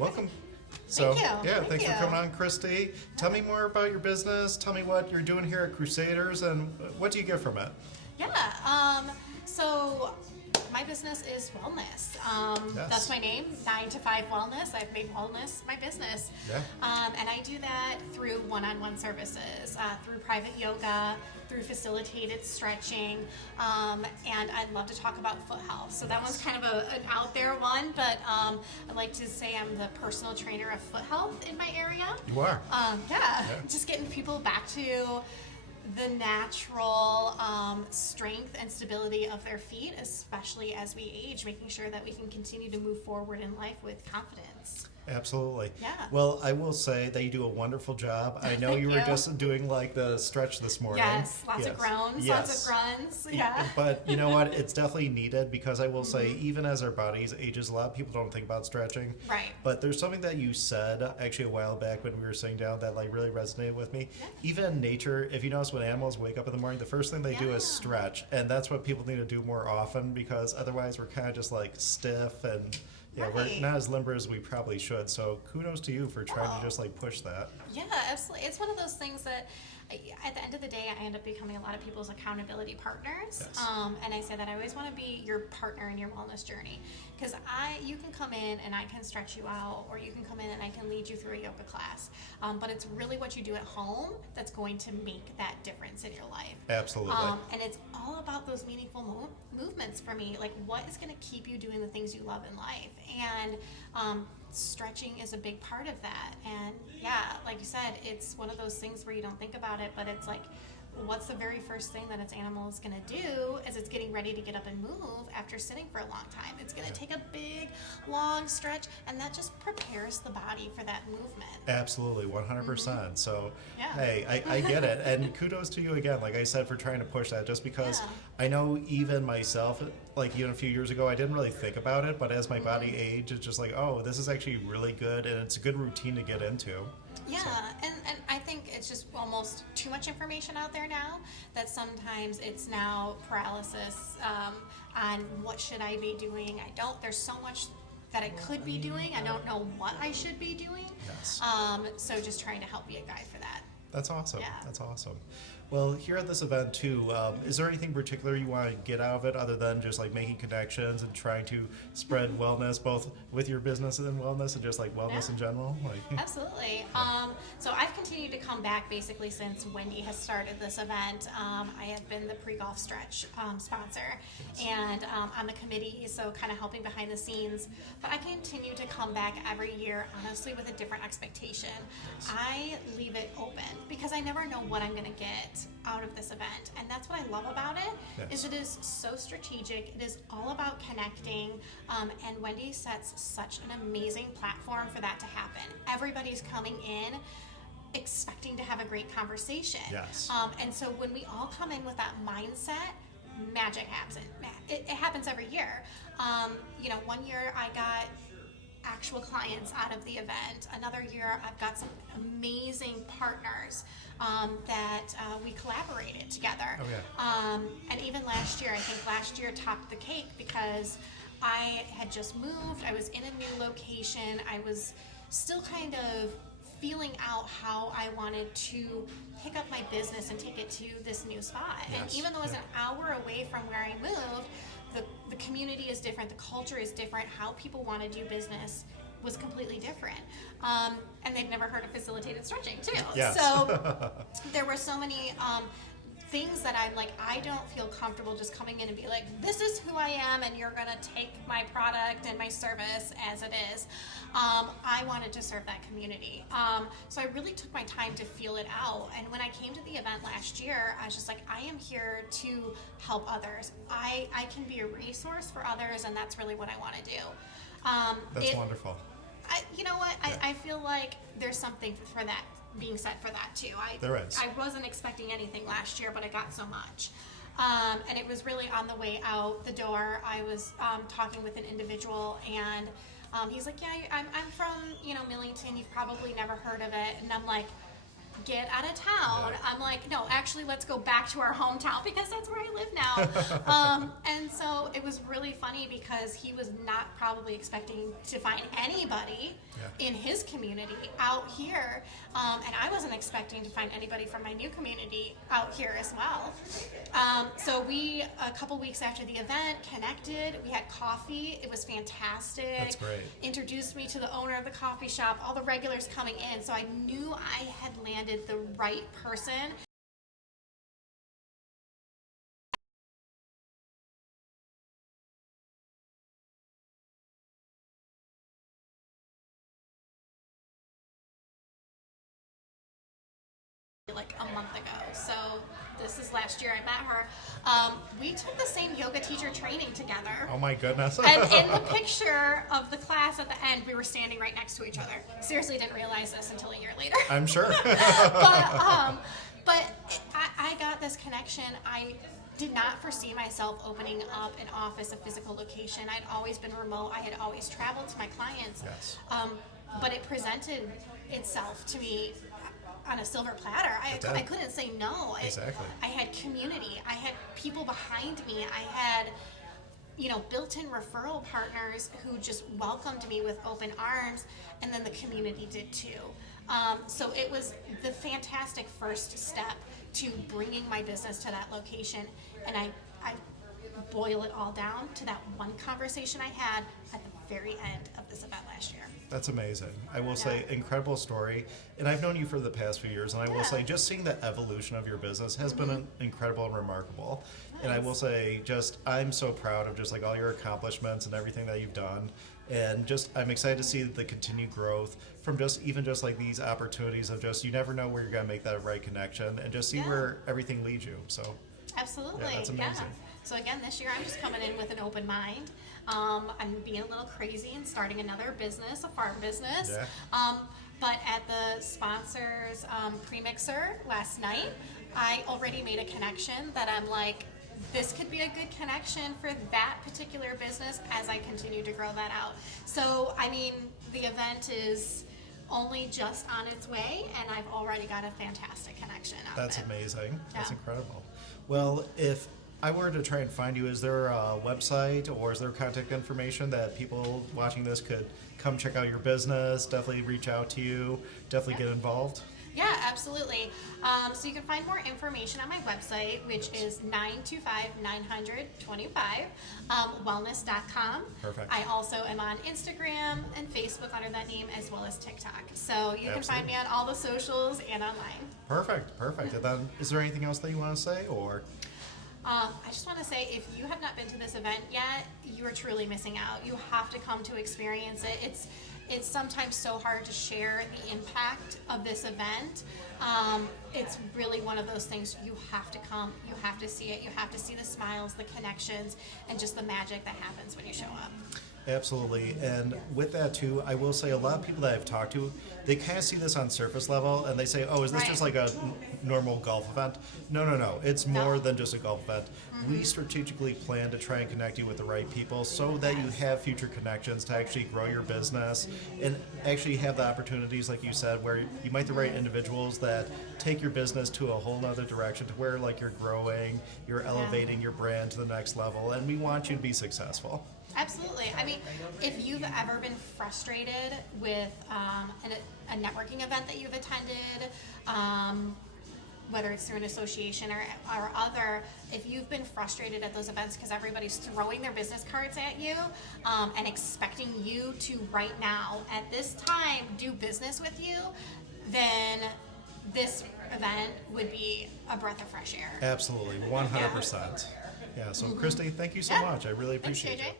Welcome. So, Thank you. yeah, Thank thanks for you. coming on, Christie. Tell me more about your business. Tell me what you're doing here at Crusaders, and what do you get from it? Yeah. So my business is wellness. Yes. That's my name, 9 to 5 Wellness. I've made wellness my business. Yeah. And I do that through one-on-one services, through private yoga, through facilitated stretching, and I'd love to talk about foot health. So that one's kind of an out there one, but I like to say I'm the personal trainer of foot health in my area. You are. Yeah, just getting people back to the natural strength and stability of their feet, especially as we age, making sure that we can continue to move forward in life with confidence. Absolutely. Yeah. Well, I will say that you do a wonderful job. I know Thank you were you. just doing like the stretch this morning. Yes, lots of groans, lots of grunts. Yeah. But you know what? It's definitely needed because I will say, even as our bodies ages, a lot of people don't think about stretching. Right. But there's something that you said actually a while back when we were sitting down that like really resonated with me. Yeah. Even in nature, if you notice when animals wake up in the morning, the first thing they do is stretch. And that's what people need to do more often because otherwise we're kind of just like stiff and we're Right. not as limber as we probably should. So kudos to you for trying to just like push that. Yeah, absolutely. It's one of those things that at the end of the day, I end up becoming a lot of people's accountability partners. Yes. And I say that I always want to be your partner in your wellness journey because you can come in and I can stretch you out, or you can come in and I can lead you through a yoga class. But it's really what you do at home that's going to make that difference in your life. Absolutely. And it's all about those meaningful movements for me. Like, what is going to keep you doing the things you love in life? And stretching is a big part of that. And yeah, like you said, it's one of those things where you don't think about it, but it's like, what's the very first thing that its animal is going to do as it's getting ready to get up and move after sitting for a long time? It's going to take a big, long stretch, and that just prepares the body for that movement. Absolutely, 100%. So, Yeah. hey, I get it. And kudos to you again, like I said, for trying to push that just because I know even myself, like even a few years ago, I didn't really think about it. But as my body aged, it's just like, oh, this is actually really good. And it's a good routine to get into. Yeah, and I think it's just almost too much information out there now that sometimes it's now paralysis on what should I be doing. There's so much that I could be doing. I don't know what I should be doing. Yes. So just trying to help be a guide for that. That's awesome. Yeah. That's awesome. Well, here at this event too, is there anything particular you want to get out of it other than just like making connections and trying to spread wellness, both with your business and wellness and just like wellness in general? Like, Absolutely. So I've continued to come back basically since Wendy has started this event. I have been the pre-golf stretch sponsor and on the committee, so kind of helping behind the scenes. But I continue to come back every year, honestly, with a different expectation. I leave it open because I never know what I'm going to get out of this event, and that's what I love about it. Is it is so strategic. It is all about connecting, and Wendy sets such an amazing platform for that to happen. Everybody's coming in expecting to have a great conversation. Yes. And so when we all come in with that mindset, magic happens. It happens every year. One year I got actual clients out of the event. Another year I've got some amazing partners that we collaborated together. Oh, yeah. And even last year, I think last year topped the cake because I had just moved. I was in a new location. I was still kind of feeling out how I wanted to pick up my business and take it to this new spot. Yes. And even though it was an hour away from where I moved, the community is different, the culture is different, how people want to do business was completely different. And they'd never heard of facilitated stretching too. Yes. So there were so many things that I'm like, I don't feel comfortable just coming in and be like, this is who I am and you're gonna take my product and my service as it is. I wanted to serve that community. So I really took my time to feel it out. And when I came to the event last year, I was just like, I am here to help others. I can be a resource for others, and that's really what I want to do. That's wonderful. You know what? I feel like there's something for that being said for that too. There is. I wasn't expecting anything last year, but I got so much. And it was really on the way out the door. I was talking with an individual, and he's like, "Yeah, I'm from Millington. You've probably never heard of it." And I'm like, get out of town. Yeah. I'm like, no, actually, let's go back to our hometown because that's where I live now. And so it was really funny because he was not probably expecting to find anybody in his community out here. And I wasn't expecting to find anybody from my new community out here as well. So we, a couple weeks after the event, connected. We had coffee. It was fantastic. That's great. Introduced me to the owner of the coffee shop, all the regulars coming in. So I knew I had landed the right person. Like a month ago. So this is last year I met her. We took the same yoga teacher training together. Oh my goodness. And in the picture of the class at the end, we were standing right next to each other. Seriously, didn't realize this until a year later. I'm sure. But I got this connection. I did not foresee myself opening up an office, a physical location. I'd always been remote. I had always traveled to my clients. Yes. But it presented itself to me on a silver platter. I couldn't say no. Exactly. I had community. I had people behind me. I had, built-in referral partners who just welcomed me with open arms, and then the community did too. So it was the fantastic first step to bringing my business to that location, and I boil it all down to that one conversation I had at the very end of this event last year. That's amazing. I will say, incredible story. And I've known you for the past few years, and I will say, just seeing the evolution of your business has been incredible and remarkable. Nice. And I will say, I'm so proud of just like all your accomplishments and everything that you've done. And I'm excited to see the continued growth from even like these opportunities of you never know where you're going to make that right connection and just see where everything leads you. So absolutely. Yeah, that's amazing. So again, this year I'm just coming in with an open mind. I'm being a little crazy and starting another business, a farm business. Yeah. But at the sponsors premixer last night, I already made a connection that I'm like, this could be a good connection for that particular business as I continue to grow that out. So, I mean, the event is only just on its way, and I've already got a fantastic connection out That's of it. amazing. Yeah. That's incredible. Well, if I were to try and find you, is there a website or is there contact information that people watching this could come check out your business, definitely reach out to you, definitely get involved? Yeah, absolutely. So you can find more information on my website, which is 925-900-25, wellness.com. Perfect. I also am on Instagram and Facebook under that name, as well as TikTok. So you can find me on all the socials and online. Perfect. And then, is there anything else that you want to say, or? I just want to say, if you have not been to this event yet, you are truly missing out. You have to come to experience it. It's sometimes so hard to share the impact of this event. It's really one of those things you have to come, you have to see it, you have to see the smiles, the connections, and just the magic that happens when you show up. Absolutely. And with that too, I will say a lot of people that I've talked to, they kind of see this on surface level and they say, oh, is this just like a normal golf event? No. It's more than just a golf event. We strategically plan to try and connect you with the right people so that you have future connections to actually grow your business and actually have the opportunities, like you said, where you might the right individuals that take your business to a whole nother direction to where like you're growing, you're elevating your brand to the next level, and we want you to be successful. Absolutely. I mean, if you've ever been frustrated with a networking event that you've attended, whether it's through an association or other, if you've been frustrated at those events because everybody's throwing their business cards at you and expecting you to right now, at this time, do business with you, then this event would be a breath of fresh air. Absolutely, 100%. Yeah, so Christie, thank you so much. I really appreciate it.